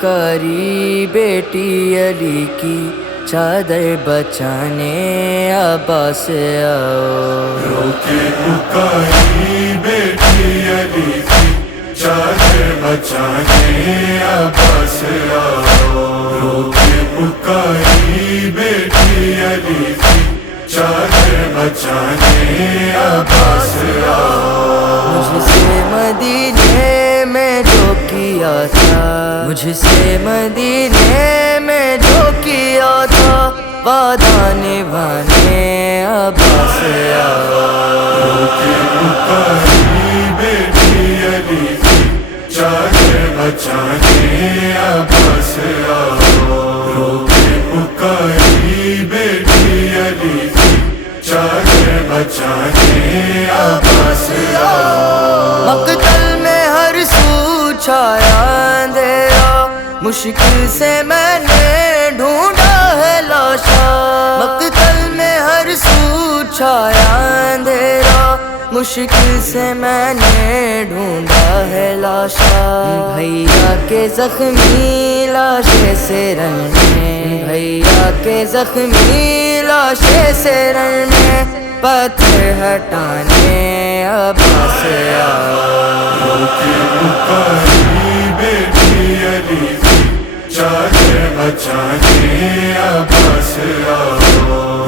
پکاری بیٹی علی کی چادر بچانے عباس آؤ، رو کے پکاری بیٹی علی کی چادر بچانے عباس آؤ، رو کے پکاری بیٹی علی کی چادر بچانے عباس آؤ۔ مجھ سے مدینے میں جو کیا تھا، مجھ سے مدینے میں جو کیا تھا، وعدہ نبھانے عباس آؤ، رو کے پکاری بیٹی علی کی چادر بچانے عباس آؤ، رو کے پکاری بیٹی علی کی چادر بچانے عباس آؤ۔ مقتل میں ہر سو چھایا اندھیرا، مشکل سے میں نے ڈھونڈا ہے لاشا، مقتل میں ہر سو چھایا اندھیرا، مشکل سے میں نے ڈھونڈا ہے لاشا، بھیا کے زخمی لاشے سے رننے، بھیا کے زخمی لاشے سے رننے، پتھر ہٹانے عباس آؤ، رو کے پکاری بیٹی علی کی چادر بچانے عباس آؤ،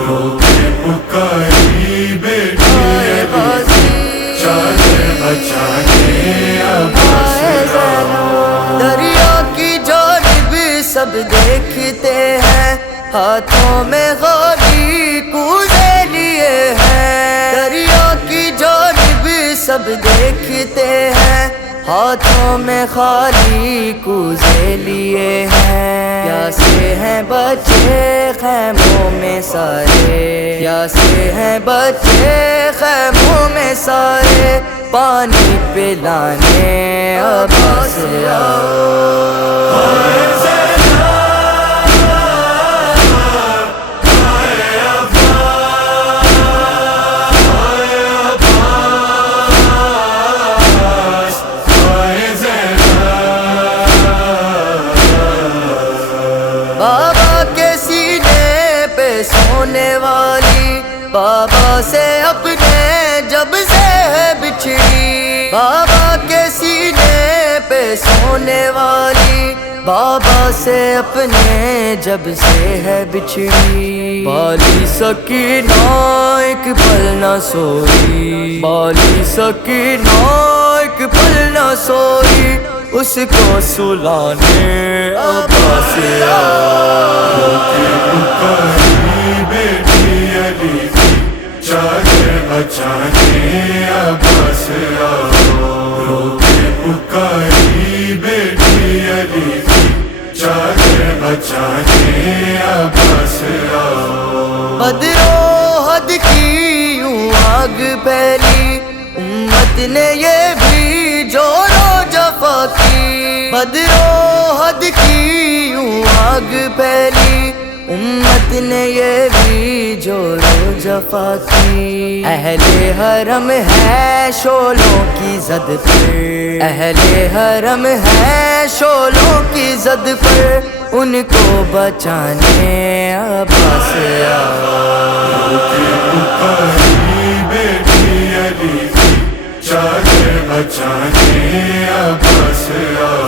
رو کے پکاری بیٹی علی کی چادر بچانے عباس آؤ۔ دریا کی جانب سب دیکھتے ہیں، ہاتھوں میں خالی کوزے لیے ہیں، دریا کی جانب سب دیکھتے ہیں، ہاتھوں میں خالی کوزے لیے ہیں، پیاسے ہیں بچے خیموں میں سارے، پیاسے ہیں بچے خیموں میں سارے، پانی پلانے عباس آؤ، بابا کے سینے پہ سونے والی، بابا سے اپنے جب سے ہے بچھڑی، بابا کے سینے پہ سونے والی، بابا سے اپنے جب سے ہے بچھڑی، بالی سکینہ ایک پل نہ سوئی، بالی سکینہ ایک پل نہ سوئی، اس کو سلانے عباس آؤ، رو کے پکاری بیٹی علی کی چادر بچانے عباس آؤ، رو کے پکاری بیٹی علی کی چادر بچانے عباس آؤ۔ بدر و حد کی یوں آگ پھیلی، امت نے یہ بھی جور و جفا کی، بدر و حد کی یوں آگ پھیلی، امت نے یہ بھی جور و جفا کی، اہل حرم ہے شولوں کی زد پر، اہل حرم ہے شولوں کی زد پر، ان کو بچانے عباس آؤ، رو کے پکاری بیٹی علی کی چادر بچانے عباس آؤ،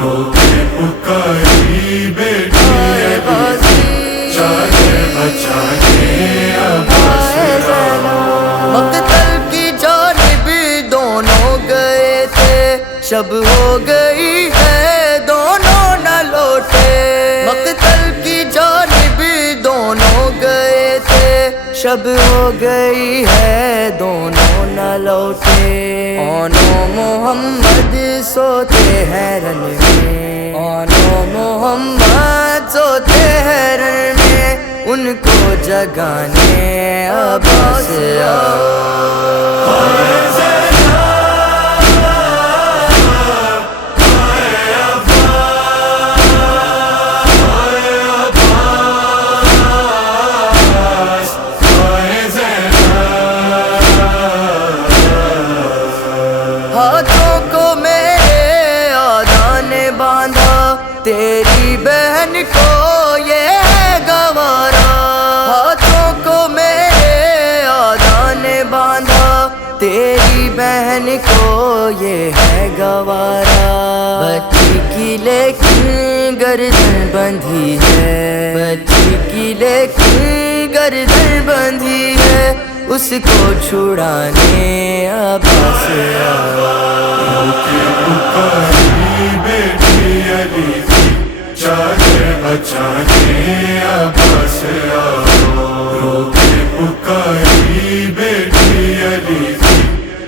رو کے پکاری بیٹی علی کی چادر بچانے عباس آؤ۔ مقتل کی جانب دونوں گئے تھے، شب ہو گئی ہے دونوں نہ لوٹے، مقتل کی جانب دونوں گئے تھے، شب ہو گئی ہے دونوں نہ لوٹے، اونو محمد سوتے ہیں رن میں، اونو محمد سوتے ہیں رن میں، ان کو جگانے عباس آؤ، بہن کو یہ ہے گوارا، بچی کی لیکن گردن بندھی ہے، بچی کی لیکن گردن بندھی ہے، اس کو چھڑانے عباس آیا۔ رو کے پکاری بیٹی علی کی، چادر بچانے عباس آؤ۔ رو کے پکاری بیٹی علی کی،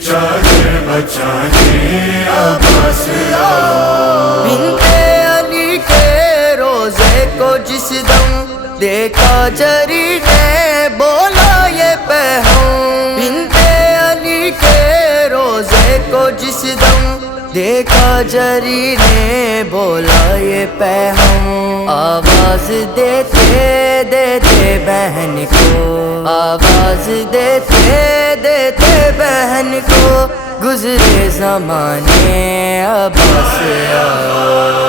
چادر بچانے عباس آؤ۔ بنت علی کے روزے کو جس دم دیکھا جری نے بولا یہ پہم، بنت علی کے روزے کو جس دم دیکھا جری نے بولا یہ پہم، آواز دیتے دیتے بہن کو، آواز دیتے دیتے بہن کو، گزرے زمانے عباس آیا۔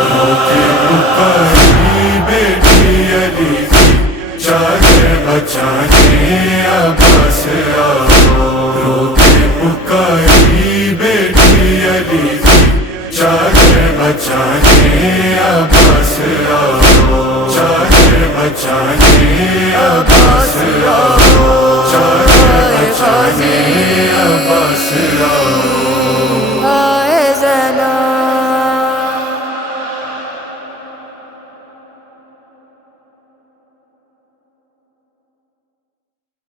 رو کے پکاری بیٹی علی کی، چادر بچانے عباس آؤ۔ رو کے پکاری بیٹی علی کی، چادر بچانے عباس آؤ۔ چادر بچانے عباس